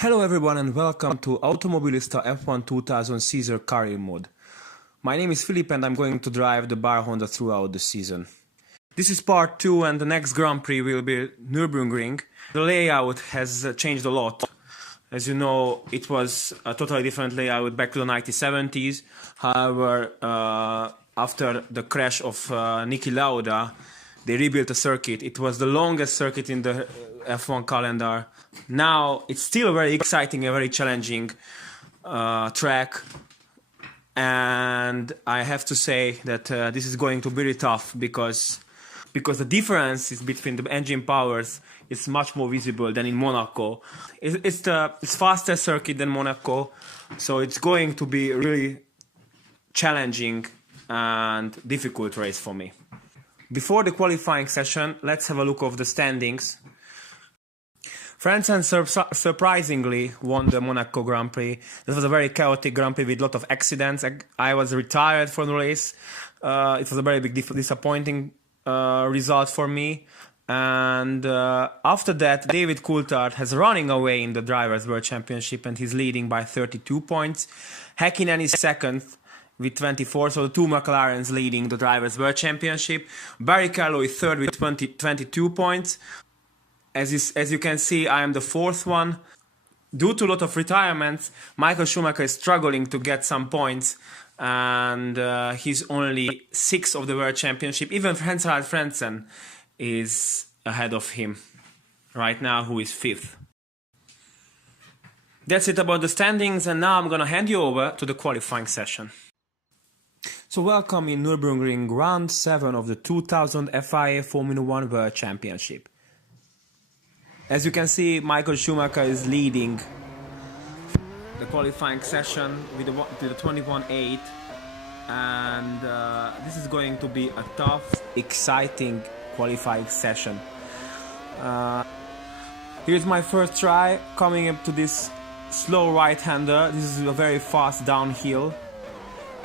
Hello everyone and welcome to Automobilista F1 2000 Caesar Career Mode. My name is Philip and I'm going to drive the Bar Honda throughout the season. This is part 2 and the next Grand Prix will be Nurburgring. The layout has changed a lot. As you know, it was a totally different layout back to the 1970s. However, after the crash of Niki Lauda, they rebuilt the circuit. It was the longest circuit in the F1 calendar. Now it's still very exciting and very challenging track, and I have to say that this is going to be really tough because the difference is between the engine powers is much more visible than in Monaco. It's faster circuit than Monaco, so it's going to be really challenging and difficult race for me. Before the qualifying session, let's have a look of the standings. Frentzen surprisingly won the Monaco Grand Prix. This was a very chaotic Grand Prix with a lot of accidents. I was retired from the race. It was a very big disappointing result for me. And after that, David Coulthard has running away in the Drivers' World Championship and he's leading by 32 points. Häkkinen is second with 24, so the two McLarens leading the Drivers' World Championship. Barrichello is third with 22 points. As you can see, I am the fourth one. Due to a lot of retirements, Michael Schumacher is struggling to get some points, and he's only sixth of the World Championship. Even Hans-Harald Frentzen is ahead of him right now, who is fifth. That's it about the standings, and now I'm gonna hand you over to the qualifying session. So welcome in Nürburgring round 7 of the 2000 FIA Formula 1 World Championship. As you can see, Michael Schumacher is leading the qualifying session with the 21.8, and this is going to be a tough, exciting qualifying session. Here's my first try, coming up to this slow right-hander. This is a very fast downhill,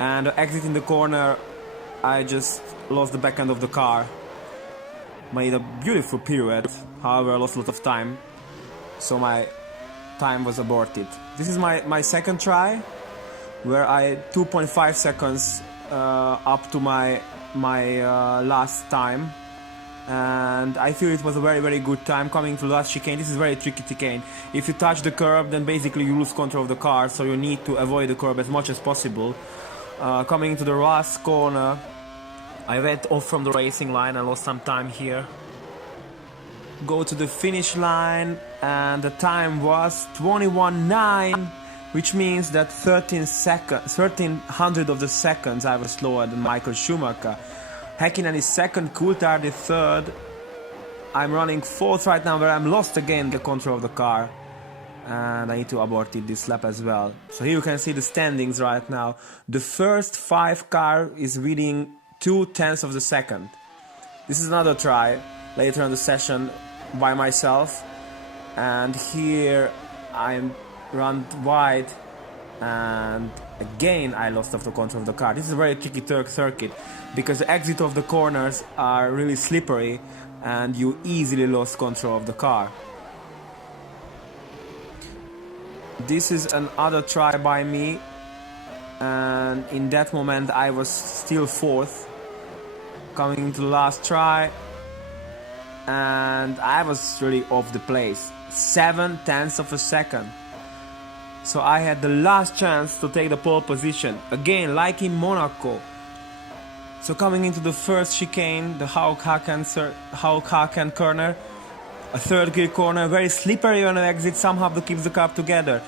and exiting the corner, I just lost the back end of the car. Made a beautiful pirouette, however I lost a lot of time, so my time was aborted. This is my second try, where I 2.5 seconds up to my last time, and I feel it was a very good time coming to the last chicane. This is very tricky chicane. If you touch the curb, then basically you lose control of the car, so you need to avoid the curb as much as possible. Coming to the last corner, I went off from the racing line and lost some time here. Go to the finish line and the time was 21.9, which means that 1300 of the seconds I was slower than Michael Schumacher. Häkkinen is second, Coulthard is third. I'm running fourth right now, where I'm lost again the control of the car. And I need to abort it this lap as well. So here you can see the standings right now. The first 5 car is reading 0.2 of the second. This is another try later in the session by myself, and here I'm run wide, and again I lost off the control of the car. This is a very tricky circuit because the exit of the corners are really slippery and you easily lost control of the car. This is another try by me, and in that moment I was still fourth. Coming into the last try, and I was really off the place, 0.7 of a second. So I had the last chance to take the pole position, again like in Monaco. So coming into the first chicane, the Haken corner, a third gear corner, very slippery on the exit, somehow to keep the car together.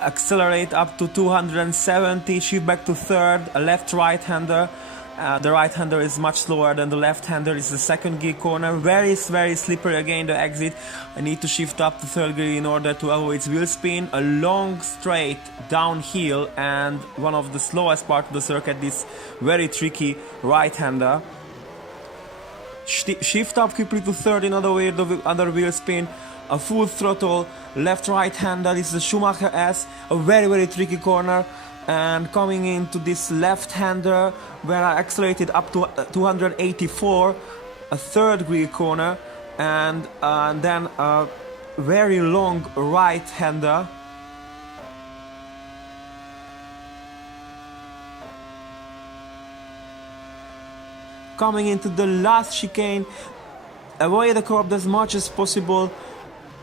Accelerate up to 270, shift back to third, a left right-hander. The right-hander is much slower than the left-hander. It's the second gear corner, very slippery again the exit. I need to shift up to third gear in order to avoid wheel spin. A long straight downhill and one of the slowest part of the circuit, this very tricky right-hander. Shift up quickly to third in other wheel spin. A full throttle left right-hander. This is the Schumacher S, a very tricky corner. And coming into this left-hander, where I accelerated up to 284, a third gear corner, and then very long right-hander. Coming into the last chicane, avoid the curb as much as possible.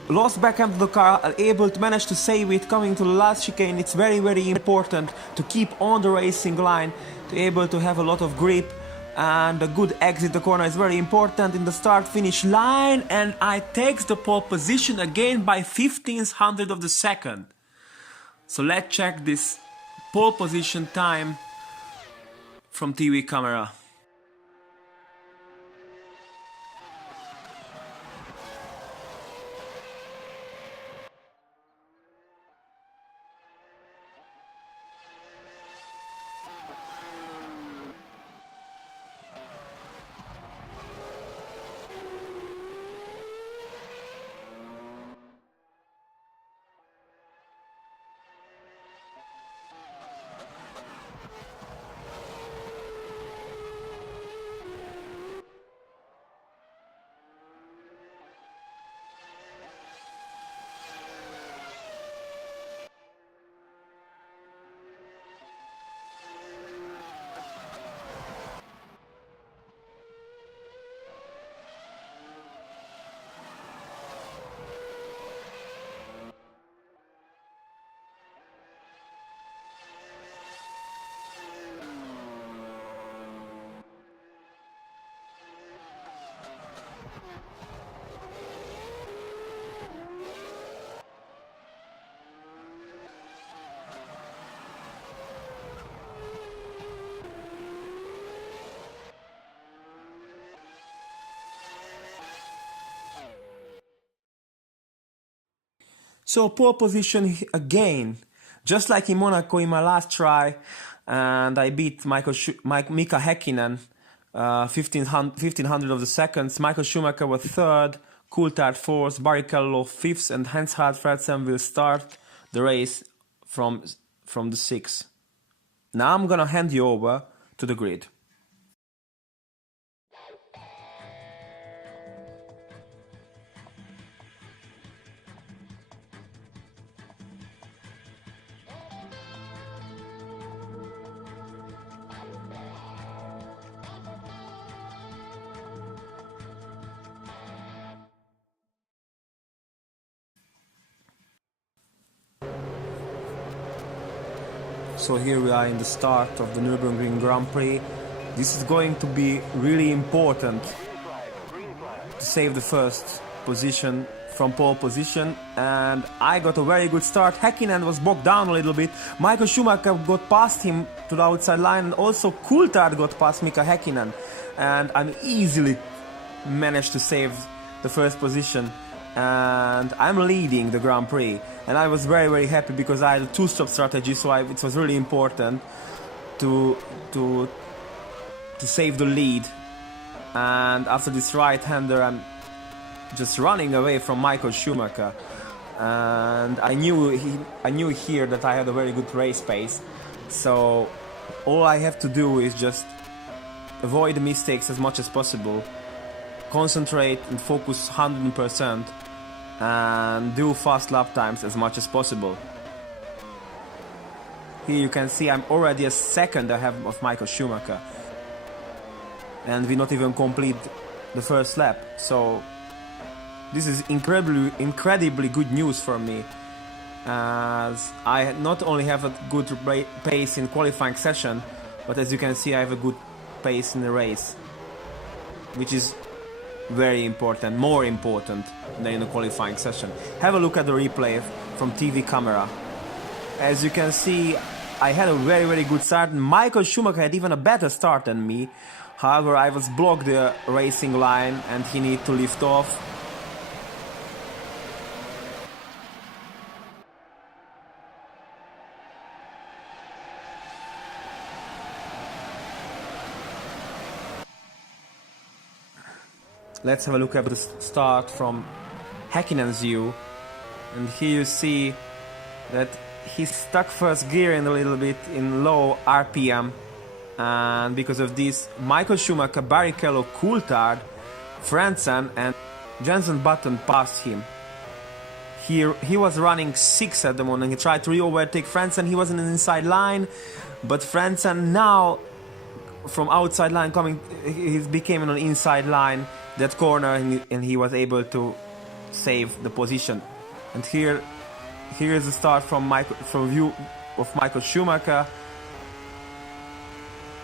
Lost backhand of the car, able to manage to save it. Coming to the last chicane, it's very important to keep on the racing line, to be able to have a lot of grip, and a good exit the corner is very important in the start-finish line, and I takes the pole position again by 1500 of the second. So let's check this pole position time from TV camera. So pole position again, just like in Monaco in my last try, and I beat Mika Häkkinen 1500 of the seconds. Michael Schumacher was third, Coulthard fourth, Barrichello fifth, and Hans-Harald Fredsen will start the race from the sixth. Now I'm gonna hand you over to the grid. So here we are in the start of the Nurburgring Grand Prix. This is going to be really important to save the first position from pole position, and I got a very good start. Häkkinen was bogged down a little bit. Michael Schumacher got past him to the outside line, and also Coulthard got past Mika Häkkinen, and I easily managed to save the first position. And I'm leading the Grand Prix, and I was very happy because I had a two-stop strategy, so it was really important to save the lead. And after this right-hander, I'm just running away from Michael Schumacher, and I knew here that I had a very good race pace, so all I have to do is just avoid the mistakes as much as possible, concentrate and focus 100%, and do fast lap times as much as possible. Here you can see I'm already a second ahead of Michael Schumacher, and we not even complete the first lap, so this is incredibly good news for me, as I not only have a good pace in qualifying session, but as you can see I have a good pace in the race, which is very important, more important than in the qualifying session. Have a look at the replay from TV camera. As you can see, I had a very good start. Michael Schumacher had even a better start than me. However, I was blocked the racing line and he needed to lift off. Let's have a look at the start from Häkkinen's view, and here you see that he stuck first gear in a little bit in low RPM, and because of this Michael Schumacher, Barrichello, Coulthard, Fredsen and Jenson Button passed him. he was running 6 at the moment. He tried to re-overtake Frentzen. He was in an inside line, but Frentzen now from outside line coming, he became an inside line that corner, and he was able to save the position. And here is the start from view of Michael Schumacher.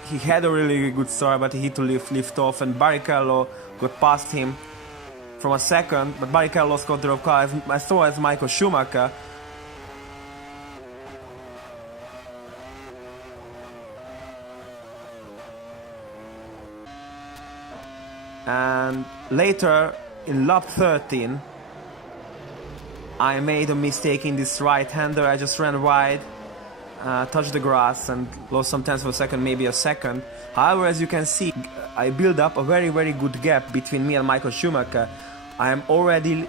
He had a really good start, but he had to lift off, and Barrichello got past him from a second, but Barrichello lost control of the car as so as Michael Schumacher. And later in lap 13 I made a mistake in this right-hander. I just ran wide, touched the grass and lost some tenths of a second, maybe a second. However, as you can see, I built up a very good gap between me and Michael Schumacher. I am already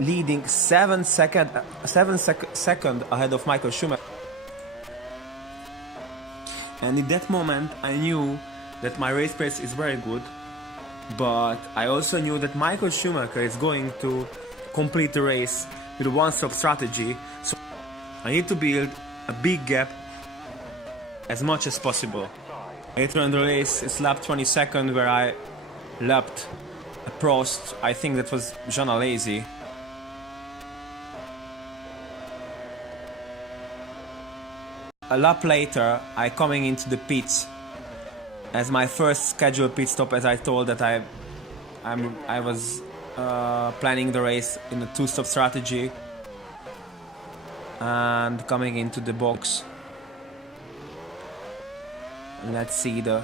leading 7 seconds ahead of Michael Schumacher. And in that moment I knew that my race pace is very good, but I also knew that Michael Schumacher is going to complete the race with a one-stop strategy, so I need to build a big gap as much as possible. Later in the race, it's lap 22nd where I lapped a Prost. I think that was Jean Alesi. A lap later, I coming into the pits as my first scheduled pit stop, as I told that I was planning the race in a two-stop strategy, and coming into the box. Let's see the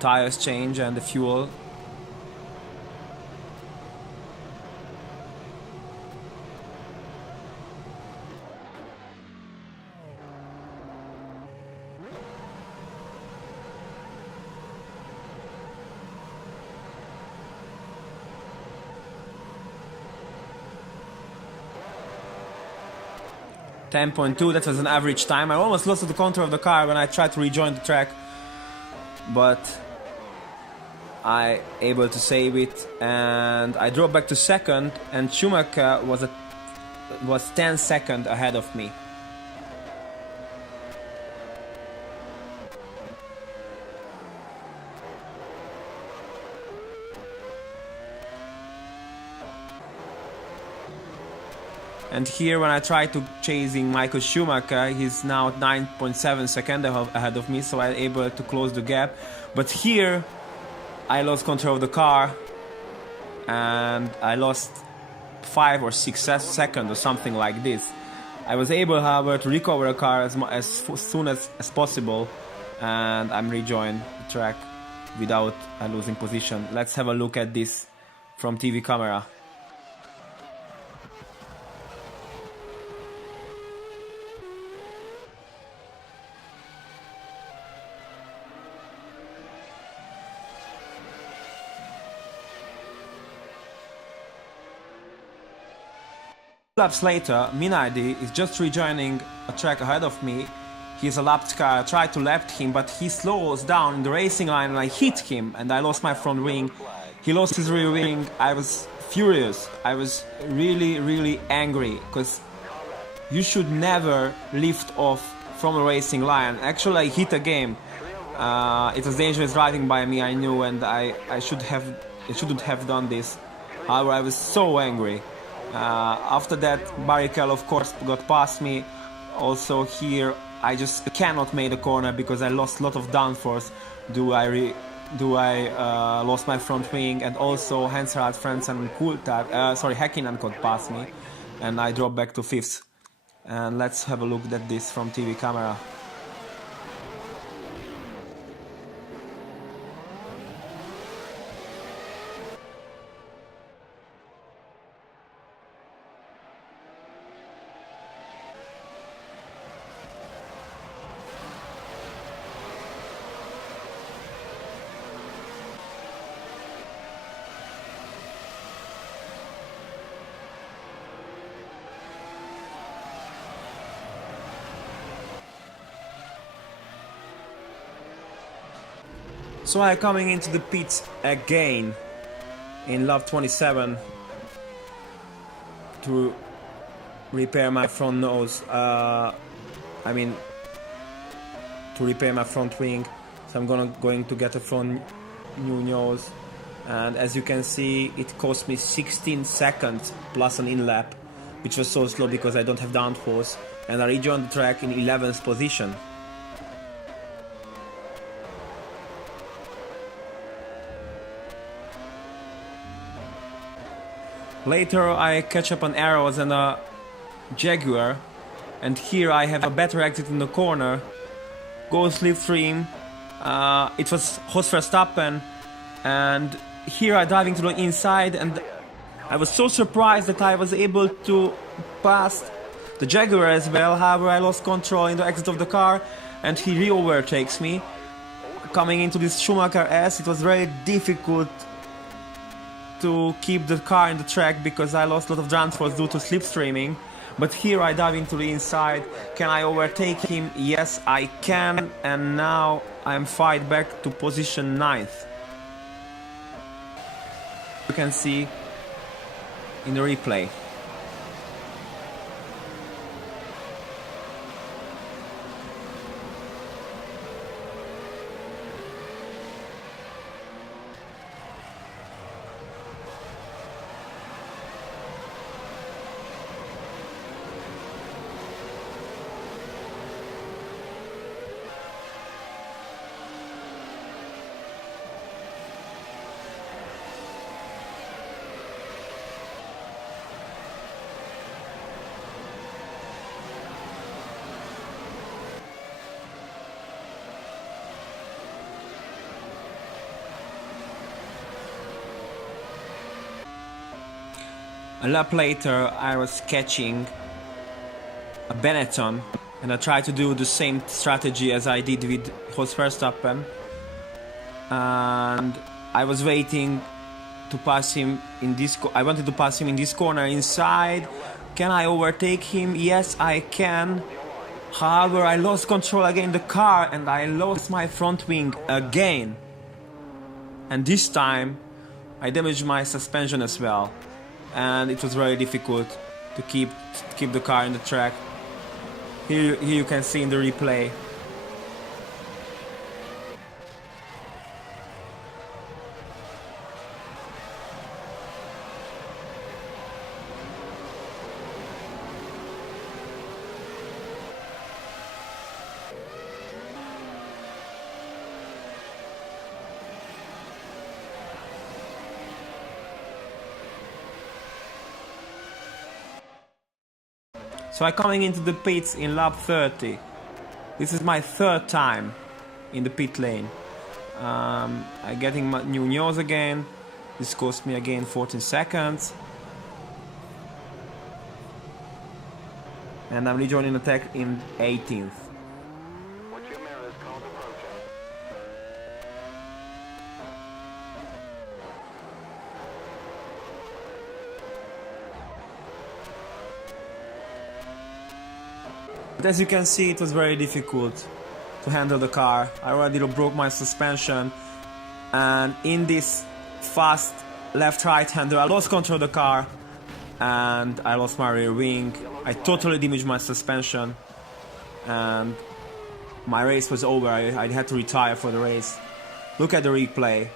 tires change and the fuel. .2, that was an average time. I almost lost the control of the car when I tried to rejoin the track, but I able to save it, and I dropped back to second, and Schumacher was 10 seconds ahead of me. And here when I tried to chasing Michael Schumacher, he's now 9.7 seconds ahead of me, so I'm able to close the gap. But here I lost control of the car and I lost 5 or 6 seconds or something like this. I was able, however, to recover the car as soon as possible, and I'm rejoined the track without losing position. Let's have a look at this from TV camera. Laps later, Minardi is just rejoining a track ahead of me. He's a lapped car. I tried to lap him, but he slows down in the racing line and I hit him and I lost my front wing. He lost his rear wing. I was furious. I was really angry, because you should never lift off from a racing line. Actually, I hit a game. It was dangerous driving by me, I knew, and I shouldn't have done this. However, I was so angry. After that, Barrichello of course got past me. Also here I just cannot make a corner because I lost a lot of downforce. I lost my front wing, and also Hansrad, Frentzen and Häkkinen got past me, and I dropped back to 5th. And let's have a look at this from TV camera. So I'm coming into the pits again in lap 27, to repair my front nose. To repair my front wing. So I'm going to get a front new nose. And as you can see, it cost me 16 seconds plus an in-lap, which was so slow because I don't have downforce. And I rejoined the track in 11th position. Later I catch up on Arrows and a Jaguar, and here I have a better exit in the corner, go slipstream. It was Jos Verstappen, and here I dive into the inside, and I was so surprised that I was able to pass the Jaguar as well. However, I lost control in the exit of the car, and he re-overtakes me. Coming into this Schumacher S, it was very difficult to keep the car in the track because I lost a lot of downforce due to slipstreaming. But here I dive into the inside. Can I overtake him? Yes, I can. And now I'm fight back to position 9th. You can see in the replay. A lap later, I was catching a Benetton, and I tried to do the same strategy as I did with Jos Verstappen. And I was waiting to pass him in this. I wanted to pass him in this corner inside. Can I overtake him? Yes, I can. However, I lost control again in the car, and I lost my front wing again. And this time, I damaged my suspension as well. And it was very difficult to keep the car in the track. Here you can see in the replay. So I'm coming into the pits in lap 30. This is my 3rd time in the pit lane. I'm getting my new nose again. This cost me again 14 seconds. And I'm rejoining the attack in 18th. But as you can see, it was very difficult to handle the car. I already broke my suspension, and in this fast left-right hander I lost control of the car and I lost my rear wing. I totally damaged my suspension, and my race was over. I had to retire for the race. Look at the replay.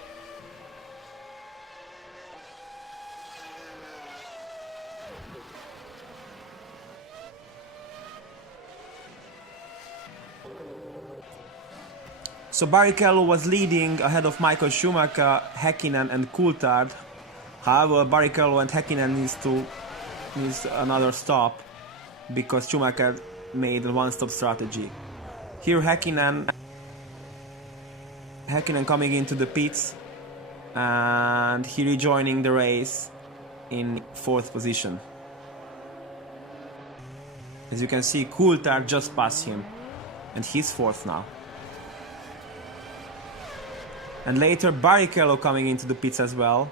So Barrichello was leading ahead of Michael Schumacher, Häkkinen and Coulthard. However, Barrichello and Häkkinen needs another stop because Schumacher made a one-stop strategy. Here Häkkinen coming into the pits, and he rejoining the race in 4th position. As you can see, Coulthard just passed him, and he's 4th now. And later Barrichello coming into the pits as well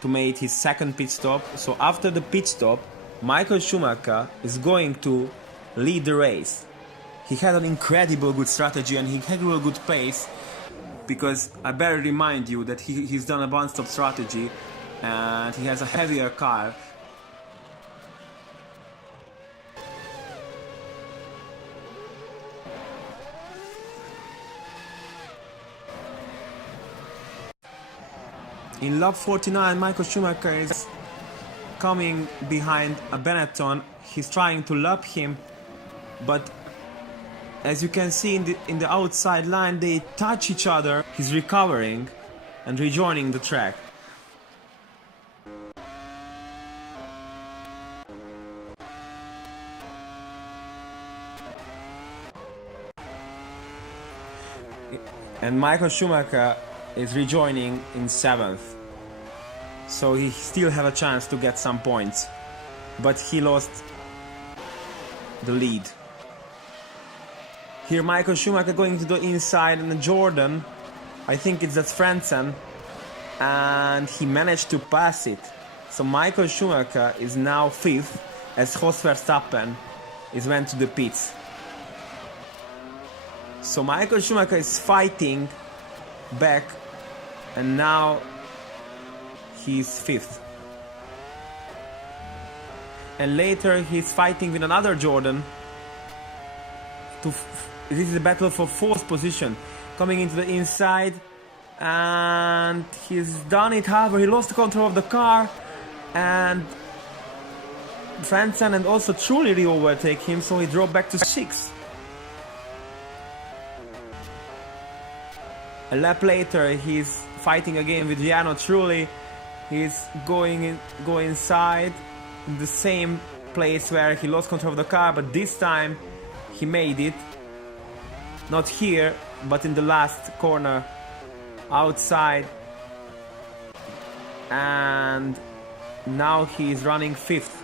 to make his 2nd pit stop. So after the pit stop, Michael Schumacher is going to lead the race. He had an incredible good strategy and he had a real good pace, because I better remind you that he's done a one-stop strategy and he has a heavier car. In lap 49, Michael Schumacher is coming behind a Benetton. He's trying to lap him, but as you can see in the outside line, they touch each other. He's recovering and rejoining the track. And Michael Schumacher is rejoining in 7th. So he still have a chance to get some points. But he lost the lead. Here Michael Schumacher going to the inside, and Jordan, I think it's that Frentzen, and he managed to pass it. So Michael Schumacher is now 5th as Jos Verstappen is went to the pits. So Michael Schumacher is fighting back, and now he's 5th. And later he's fighting with another Jordan. This is a battle for 4th position. Coming into the inside, and he's done it. However, he lost the control of the car, and Frentzen and also Trulli overtake him, so he dropped back to 6th. A lap later, he's fighting again with Jarno Trulli. He's go inside in the same place where he lost control of the car, but this time he made it. Not here, but in the last corner outside. And now he's running 5th.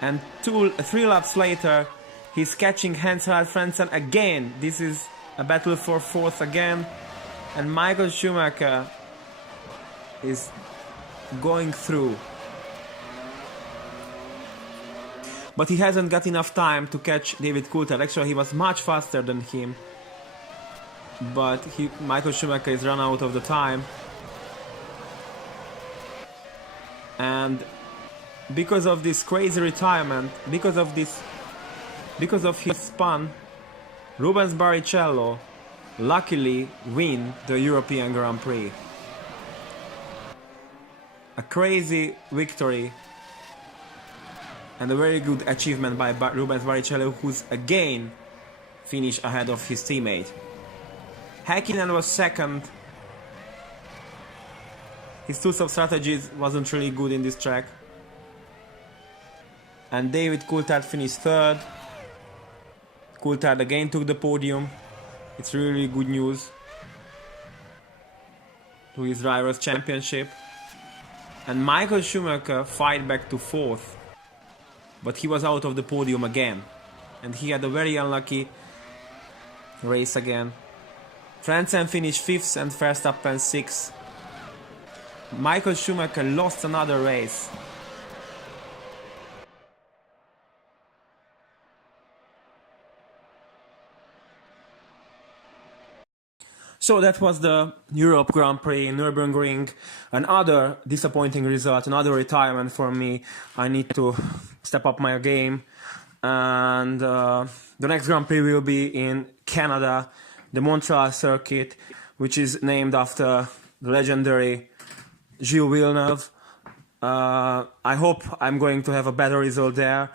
And 3 laps later, he's catching Hans-Harald Frentzen again. This is a battle for 4th again. And Michael Schumacher is going through. But he hasn't got enough time to catch David Coulthard. Actually, he was much faster than him. But Michael Schumacher is run out of the time. And because of this crazy retirement, because of his spun, Rubens Barrichello luckily win the European Grand Prix. A crazy victory and a very good achievement by Rubens Barrichello, who's again finished ahead of his teammate. Häkkinen was 2nd. His two-stop strategies wasn't really good in this track. And David Coulthard finished 3rd. Coulthard again took the podium. It's really good news to his Drivers' Championship. And Michael Schumacher fight back to 4th. But he was out of the podium again. And he had a very unlucky race again. Frentzen finished 5th and Verstappen 6th. Michael Schumacher lost another race. So that was the Europe Grand Prix in Nurburgring. Another disappointing result, another retirement for me. I need to step up my game. And the next Grand Prix will be in Canada, the Montreal circuit, which is named after the legendary Gilles Villeneuve. I hope I'm going to have a better result there.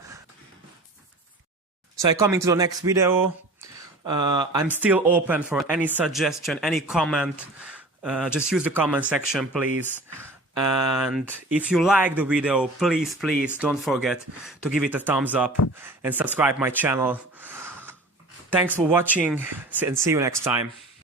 So coming to the next video. I'm still open for any suggestion, any comment. Just use the comment section, please. And if you like the video, please don't forget to give it a thumbs up and subscribe my channel. Thanks for watching and see you next time.